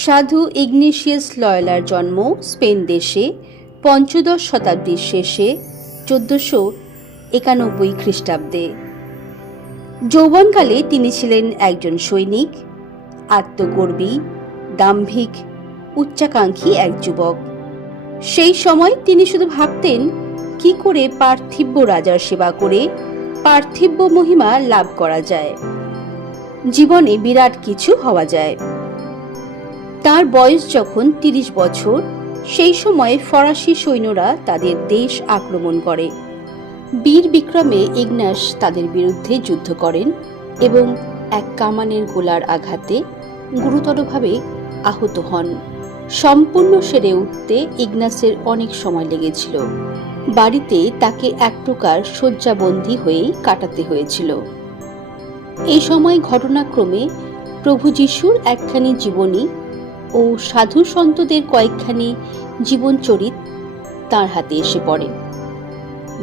সাধু ইগনেশিয়াস লয়লার জন্ম স্পেন দেশে, পঞ্চদশ শতাব্দীর শেষে, চোদ্দশো একানব্বই খ্রিস্টাব্দে। যৌবনকালে তিনি ছিলেন একজন সৈনিক আত্মগর্বী দাম্ভিক, উচ্চাকাঙ্ক্ষী এক যুবক। সেই সময় তিনি শুধু ভাবতেন, কি করে পার্থিব্য রাজার সেবা করে পার্থিব্য মহিমা লাভ করা যায়। জীবনে বিরাট কিছু হওয়া যায়। তার বয়স যখন তিরিশ বছর, সেই সময় ফরাসি সৈন্যরা তাদের দেশ আক্রমণ করে। বীর বিক্রমে ইগনাস তাদের বিরুদ্ধে যুদ্ধ করেন এবং এক কামানের গোলার আঘাতে গুরুতরভাবে আহত হন। সম্পূর্ণ সেরে উঠতে ইগনাসের অনেক সময় লেগেছিল। বাড়িতে তাকে এক প্রকার শয্যাবন্দী হয়েই কাটাতে হয়েছিল। এই সময় ঘটনাক্রমে প্রভু যিশুর একখানি জীবনী ও সাধু সন্তদের কয়েকখানি জীবনচরিত তার হাতে এসে পড়ে।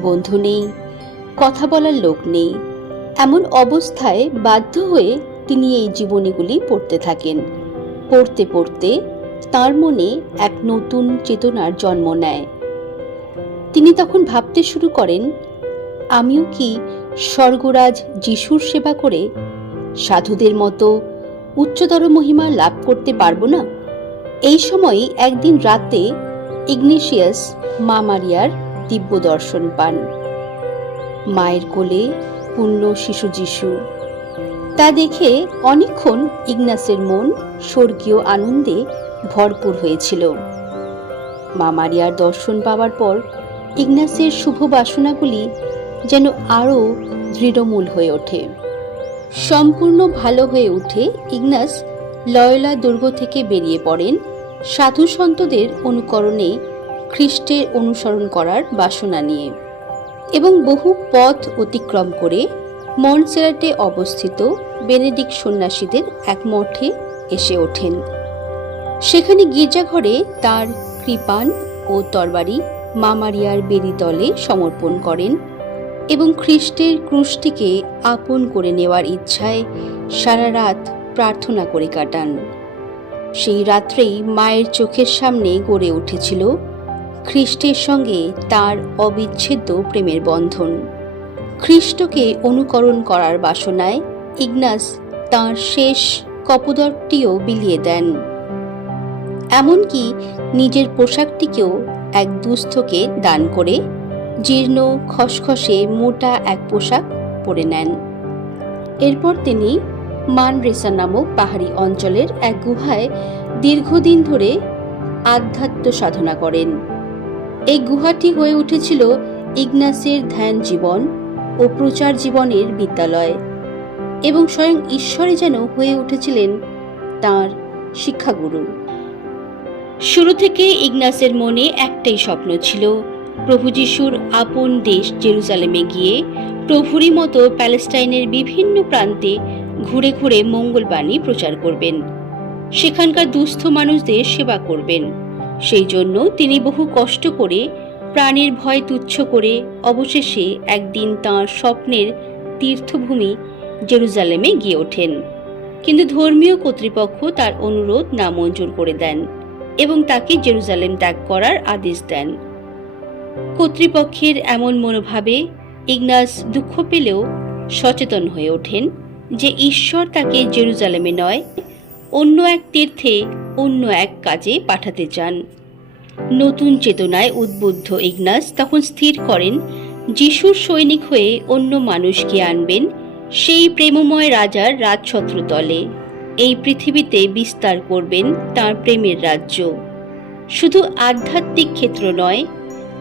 বন্ধু নেই, কথা বলার লোক নেই, এমন অবস্থায় বাধ্য হয়ে তিনি এই জীবনীগুলি পড়তে থাকেন। পড়তে পড়তে তার মনে এক নতুন চেতনার জন্ম নেয়। তিনি তখন ভাবতে শুরু করেন, আমিও কি স্বর্গরাজ যিশুর সেবা করে সাধুদের মতো উচ্চতর মহিমা লাভ করতে পারব না? এই সময় একদিন রাতে ইগনেশিয়াস মা মারিয়ার দিব্য দর্শন পান। মায়ের কোলে পূর্ণ শিশু যিশু। তা দেখে অনেকক্ষণ ইগনাসের মন স্বর্গীয় আনন্দে ভরপুর হয়েছিল। মা মারিয়ার দর্শন পাওয়ার পর ইগনাসের শুভ বাসনাগুলি যেন আরও দৃঢ়মূল হয়ে ওঠে। সম্পূর্ণ ভালো হয়ে উঠে ইগনাস লয়লা দুর্গ থেকে বেরিয়ে পড়েন সাধু সন্তদের অনুকরণে খ্রিস্টের অনুসরণ করার বাসনা নিয়ে এবং বহু পথ অতিক্রম করে মনসেরাটে অবস্থিত বেনেডিক সন্ন্যাসীদের এক মঠে এসে ওঠেন। সেখানে গির্জাঘরে তার কৃপান ও তরবারি মামারিয়ার বেরিতলে সমর্পণ করেন এবং খ্রিস্টের ক্রুশটিকে আপন করে নেওয়ার ইচ্ছায় সারা রাত প্রার্থনা করে কাটান। সেই রাত্রেই মায়ের চোখের সামনে গড়ে উঠেছিল খ্রিস্টের সঙ্গে তার অবিচ্ছেদ্য প্রেমের বন্ধন। খ্রিস্টকে অনুকরণ করার বাসনায় ইগনাস তার শেষ কপদরটিও বিলিয়ে দেন। এমনকি নিজের পোশাকটিকেও এক দুস্থকে দান করে জীর্ণ খসখসে মোটা এক পোশাক পরে নেন। এরপর তিনি মানরেসা নামক পাহাড়ি অঞ্চলের এক গুহায় দীর্ঘদিন ধরে আধ্যাত্ম সাধনা করেন। এই গুহাটি হয়ে উঠেছিল ইগনাসের ধ্যান জীবন ও প্রচার জীবনের বিদ্যালয় এবং স্বয়ং ঈশ্বরে যেন হয়ে উঠেছিলেন তার শিক্ষাগুরু। শুরু থেকে ইগনাসের মনে একটাই স্বপ্ন ছিল, প্রভু যিশুর আপন দেশ জেরুজালেমে গিয়ে প্রভুরই মতো প্যালেস্টাইনের বিভিন্ন প্রান্তে ঘুরে ঘুরে মঙ্গলবাণী প্রচার করবেন। সেখানকার দুস্থ মানুষদের সেবা করবেন। সেই জন্য তিনি বহু কষ্ট করে প্রাণের ভয় তুচ্ছ করে অবশেষে একদিন তাঁর স্বপ্নের তীর্থভূমি জেরুজালেমে গিয়ে ওঠেন। কিন্তু ধর্মীয় কর্তৃপক্ষ তার অনুরোধ নামঞ্জুর করে দেন এবং তাকে জেরুজালেম ত্যাগ করার আদেশ দেন। কর্তৃপক্ষের এমন মনোভাবে ইগনাস দুঃখ পেলেও সচেতন হয়ে ওঠেন। যে ঈশ্বর তাকে জেরুজালেমে নয়, অন্য এক তীর্থে অন্য এক কাজে পাঠাতে চান। নতুন চেতনায় উদ্বুদ্ধ ইগনাস তখন স্থির করেন, যিশুর সৈনিক হয়ে অন্য মানুষকে আনবেন সেই প্রেমময় রাজার রাজছত্র তলে এই পৃথিবীতে বিস্তার করবেন তার প্রেমের রাজ্য। শুধু আধ্যাত্মিক ক্ষেত্র নয়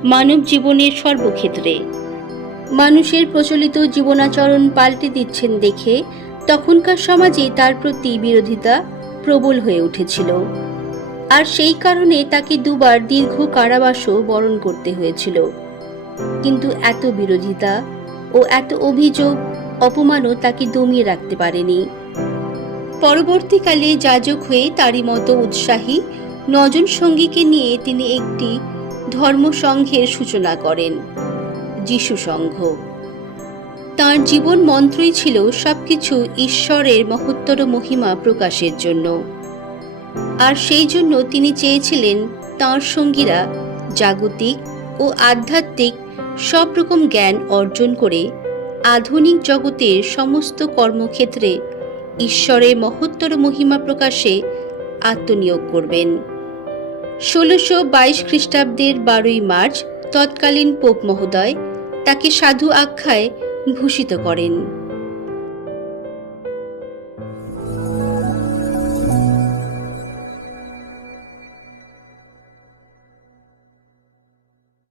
মানব জীবনের সর্বক্ষেত্রে। মানুষের প্রচলিত জীবনাচরণ পাল্টে দিচ্ছেন দেখে তখনকার সমাজে তার প্রতি বিরোধিতা প্রবল হয়ে উঠেছিল। আর সেই কারণে তাকে দুবার দীর্ঘ কারাবাসও বরণ করতে হয়েছিল। কিন্তু এত বিরোধিতা ও এত অভিযোগ, অপমানও তাকে দমিয়ে রাখতে পারেনি। পরবর্তীকালে যাজক হয়ে তারই মতো উৎসাহী নজন সঙ্গীকে নিয়ে তিনি একটি ধর্মসংঘের সূচনা করেন। যিশু সংঘ। তার জীবন মন্ত্রই ছিল সবকিছু ঈশ্বরের মহত্তর মহিমা প্রকাশের জন্য। আর সেই জন্য তিনি চেয়েছিলেন তাঁর সঙ্গীরা জাগতিক ও আধ্যাত্মিক সব রকম জ্ঞান অর্জন করে আধুনিক জগতের সমস্ত কর্মক্ষেত্রে ঈশ্বরের মহত্তর মহিমা প্রকাশে আত্মনিয়োগ করবেন। ষোলোশো বাইশ খ্রিস্টাব্দের বারোই মার্চ তৎকালীন পোপ মহোদয় তাকে সাধু আখ্যায় ভূষিত করেন।